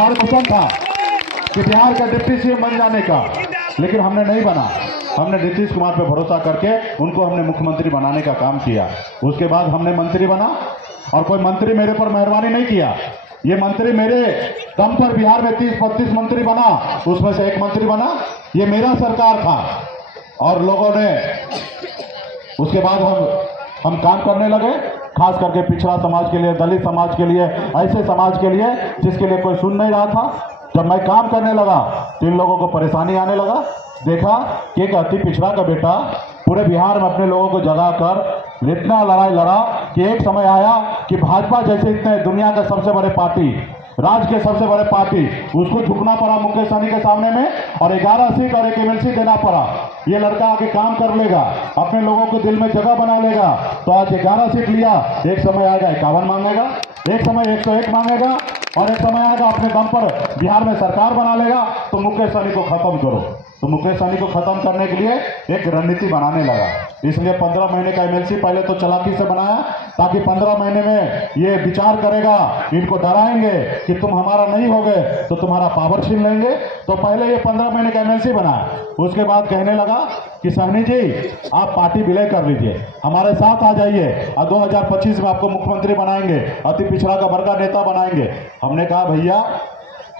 हमारे पसंद था कि बिहार का डिप्टी सीएम बन जाने का, लेकिन हमने नहीं बना। हमने नीतीश कुमार पे भरोसा करके उनको हमने मुख्यमंत्री बनाने का काम किया। उसके बाद हमने मंत्री बना, और कोई मंत्री मेरे पर मेहरबानी नहीं किया। ये मंत्री मेरे दम पर बिहार में 30-32 मंत्री बना, उसमें से एक मंत्री बना। ये मेरा सरकार था, और लोगों ने उसके बाद हम काम करने लगे, खास करके पिछड़ा समाज के लिए, दलित समाज के लिए, ऐसे समाज के लिए जिसके लिए कोई सुन नहीं रहा था। जब मैं काम करने लगा तो इन लोगों को परेशानी आने लगा। देखा कि एक अति पिछड़ा का बेटा पूरे बिहार में अपने लोगों को जगा कर इतना लड़ाई लड़ा कि एक समय आया कि भाजपा जैसे इतने दुनिया के सबसे बड़े पार्टी, राज्य के सबसे बड़े पार्टी, उसको झुकना पड़ा मुकेश सहनी के सामने में, और 11 सीट और 1 एमएलसी देना पड़ा। ये लड़का आके काम कर लेगा, अपने लोगों को दिल में जगह बना लेगा। तो आज 11 सीट लिया, एक समय आएगा 51 मांगेगा, एक समय 101 मांगेगा, और एक समय आएगा अपने दम पर बिहार में सरकार बना लेगा। तो मुकेश सहनी को खत्म करो। तो मुकेश सहनी को खत्म करने के लिए एक रणनीति बनाने लगा। इसलिए 15 महीने का एमएलसी पहले तो चालाकी से बनाया, ताकि 15 महीने में ये विचार करेगा, इनको डराएंगे कि तुम हमारा नहीं होगे तो तुम्हारा पावर छीन लेंगे। तो पहले ये 15 महीने का एमएलसी बनाया। उसके बाद कहने लगा कि सहनी जी आप पार्टी विलय कर लीजिए, हमारे साथ आ जाइए, और 2025 में आपको मुख्यमंत्री बनाएंगे, अति पिछड़ा का बड़का नेता बनाएंगे। हमने कहा भैया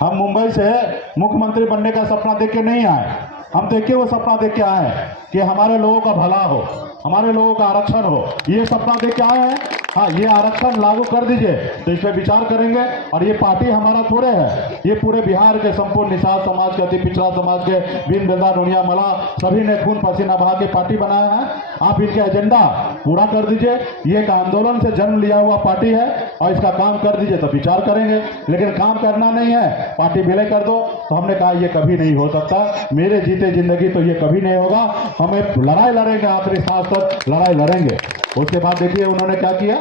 हम मुंबई से मुख्यमंत्री बनने का सपना देख के नहीं आए, हम देखिए वो सपना देख के आए हैं कि हमारे लोगों का भला हो, हमारे लोगों का आरक्षण हो, ये सपना देख के आए हैं। हाँ, ये आरक्षण लागू कर दीजिए तो इस पर विचार करेंगे। और ये पार्टी हमारा थोड़े है, ये पूरे बिहार के संपूर्ण निषाद समाज के, अति पिछड़ा समाज के, बिन बेलदार दुनिया मला सभी ने खून पसीना बहा के पार्टी बनाया है। आप इनके एजेंडा पूरा कर दीजिए। ये एक आंदोलन से जन्म लिया हुआ पार्टी है, और इसका काम कर दीजिए तो विचार करेंगे। लेकिन काम करना नहीं है, पार्टी विलय कर दो। तो हमने कहा ये कभी नहीं हो सकता, मेरे जीते जिंदगी तो ये कभी नहीं होगा। हमें लड़ाई लड़ेंगे, आखिरी सांस तक लड़ाई लड़ेंगे। उसके बाद देखिए उन्होंने क्या किया।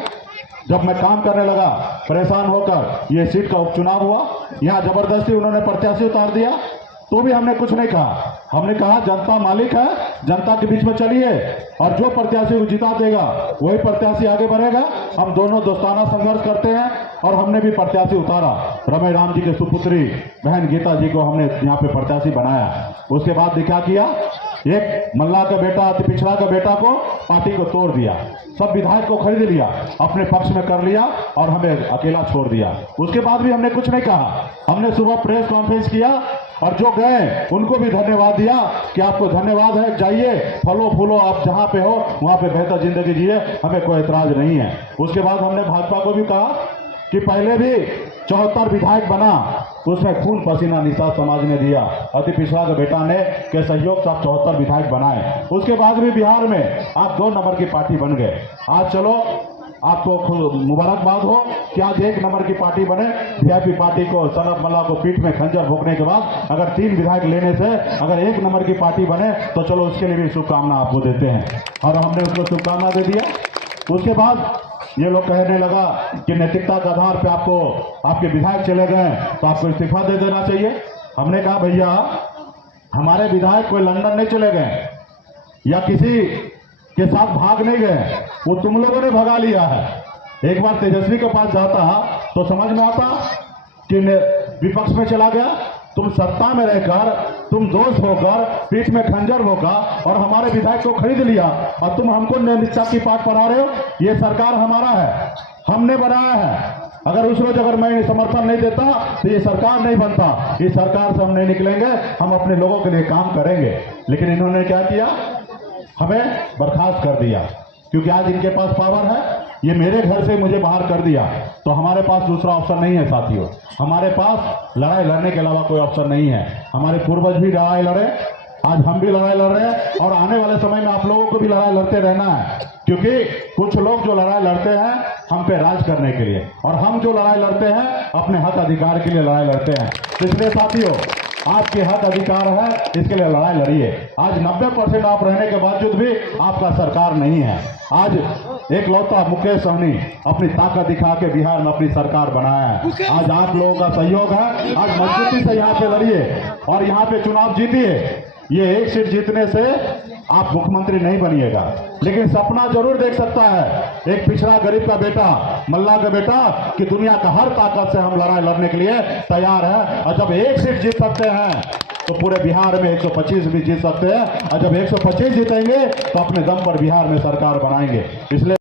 जब मैं काम करने लगा, परेशान होकर ये सीट का उपचुनाव हुआ, यहाँ जबरदस्ती उन्होंने प्रत्याशी उतार दिया, तो भी हमने कुछ नहीं कहा। हमने कहा जनता मालिक है, जनता के बीच में चलिए, और जो प्रत्याशी को जिता देगा वही प्रत्याशी आगे बढ़ेगा। हम दोनों दोस्ताना संघर्ष करते हैं, और हमने भी प्रत्याशी उतारा। रमेश राम जी के सुपुत्री बहन गीता जी को हमने यहाँ पे प्रत्याशी बनाया। उसके बाद क्या किया, एक मल्ला का बेटा, अति पिछड़ा का बेटा को पार्टी को तोड़ दिया, सब विधायक को खरीद लिया, अपने पक्ष में कर लिया, और हमें अकेला छोड़ दिया। उसके बाद भी हमने कुछ नहीं कहा। हमने सुबह प्रेस कॉन्फ्रेंस किया, और जो गए उनको भी धन्यवाद दिया कि आपको धन्यवाद है, जाइए फलो फूलो, आप जहां पे हो वहां पे बेहतर जिंदगी जिए, हमें कोई एतराज नहीं है। उसके बाद हमने भाजपा को भी कहा कि पहले भी 74 विधायक बना, उसमें खून पसीना निषाद समाज ने दिया, अति पिछड़ा के बेटा ने के सहयोग से आप 74 विधायक बनाए। उसके बाद भी बिहार में आप 2 नंबर की पार्टी बन गए। आज चलो आपको मुबारकबाद हो कि आज 1 नंबर की पार्टी बने। वीआईपी पार्टी को, सनत मल्ला को पीठ में खंजर भोंकने के बाद अगर 3 विधायक लेने से अगर 1 नंबर की पार्टी बने, तो चलो उसके लिए भी शुभकामना आपको देते हैं, और हमने उसको शुभकामना दे दिया। उसके बाद ये लोग कहने लगा कि नैतिकता के आधार पे आपको, आपके विधायक चले गए तो आपको इस्तीफा दे देना चाहिए। हमने कहा भैया हमारे विधायक कोई लंदन नहीं चले गए या किसी के साथ भाग नहीं गए, वो तुम लोगों ने भगा लिया है। एक बार तेजस्वी के पास जाता तो समझ में आता कि विपक्ष में चला गया। तुम सत्ता में रहकर, तुम दोस्त होकर, पीठ में खंजर होकर, और हमारे विधायक को खरीद लिया, और तुम हमको निष्ठा की पाठ पढ़ा रहे हो। ये सरकार हमारा है, हमने बनाया है। अगर उस रोज अगर मैं समर्थन नहीं देता तो ये सरकार नहीं बनता। इस सरकार से हम नहीं निकलेंगे, हम अपने लोगों के लिए काम करेंगे। लेकिन इन्होंने क्या किया, हमें बर्खास्त कर दिया, क्योंकि आज इनके पास पावर है। ये मेरे घर से मुझे बाहर कर दिया, तो हमारे पास दूसरा ऑप्शन नहीं है साथियों। हमारे पास लड़ाई लड़ने के अलावा कोई ऑप्शन नहीं है। हमारे पूर्वज भी लड़ाई लड़े, आज हम भी लड़ाई लड़ रहे हैं, और आने वाले समय में आप लोगों को भी लड़ाई लड़ते रहना है। क्योंकि कुछ लोग जो लड़ाई लड़ते हैं हम पे राज करने के लिए, और हम जो लड़ाई लड़ते हैं अपने हक अधिकार के लिए लड़ाई लड़ते हैं। तो इसलिए साथियों, आपके हक अधिकार है, इसके लिए लड़ाई लड़िए। आज 90% आप रहने के बावजूद भी आपका सरकार नहीं है। आज एक लौता मुकेश सहनी अपनी ताकत दिखा के बिहार में अपनी सरकार बनाया है। आज आप लोगों का सहयोग है, आज मजबूती से यहाँ पे लड़िए और यहाँ पे चुनाव जीतिए। ये 1 सीट जीतने से आप मुख्यमंत्री नहीं बनिएगा, लेकिन सपना जरूर देख सकता है एक पिछड़ा गरीब का बेटा, मल्ला का बेटा, कि दुनिया का हर ताकत से हम लड़ाई लड़ने के लिए तैयार है। और जब एक सीट जीत सकते हैं तो पूरे बिहार में 125 भी जीत सकते हैं, और जब 125 जीतेंगे तो अपने दम पर बिहार में सरकार बनाएंगे। इसलिए